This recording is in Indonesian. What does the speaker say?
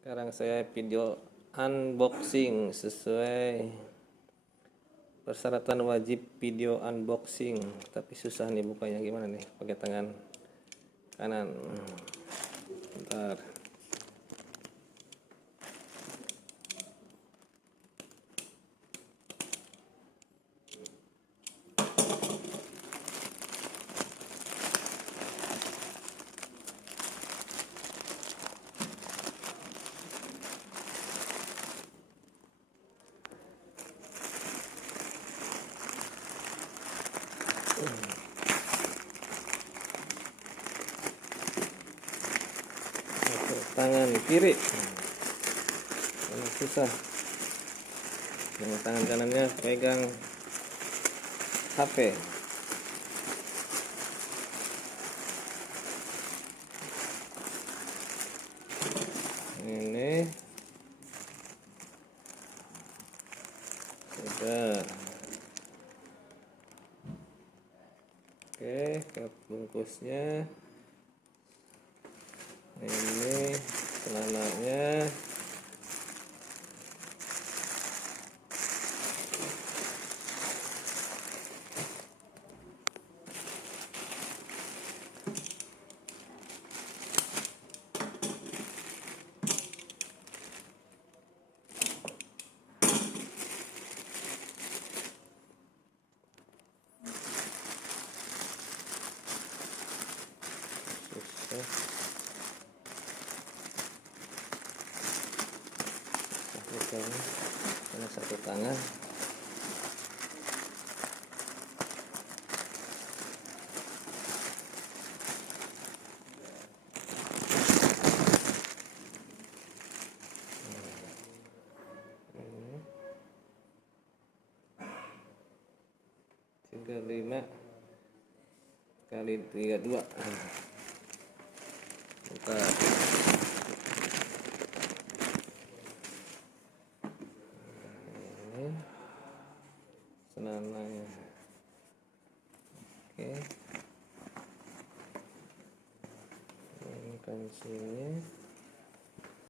Sekarang saya video unboxing sesuai persyaratan wajib video unboxing, tapi susah nih bukanya, gimana nih pakai tangan kanan. Bentar. Tangan kiri ini susah, dengan tangan kanannya pegang HP. Ini sudah. Oke, kap bungkusnya ini, celananya ini satu tangan. Ini 35 kali 32. Bentar. Ini celananya. Oke. Ini pensilnya.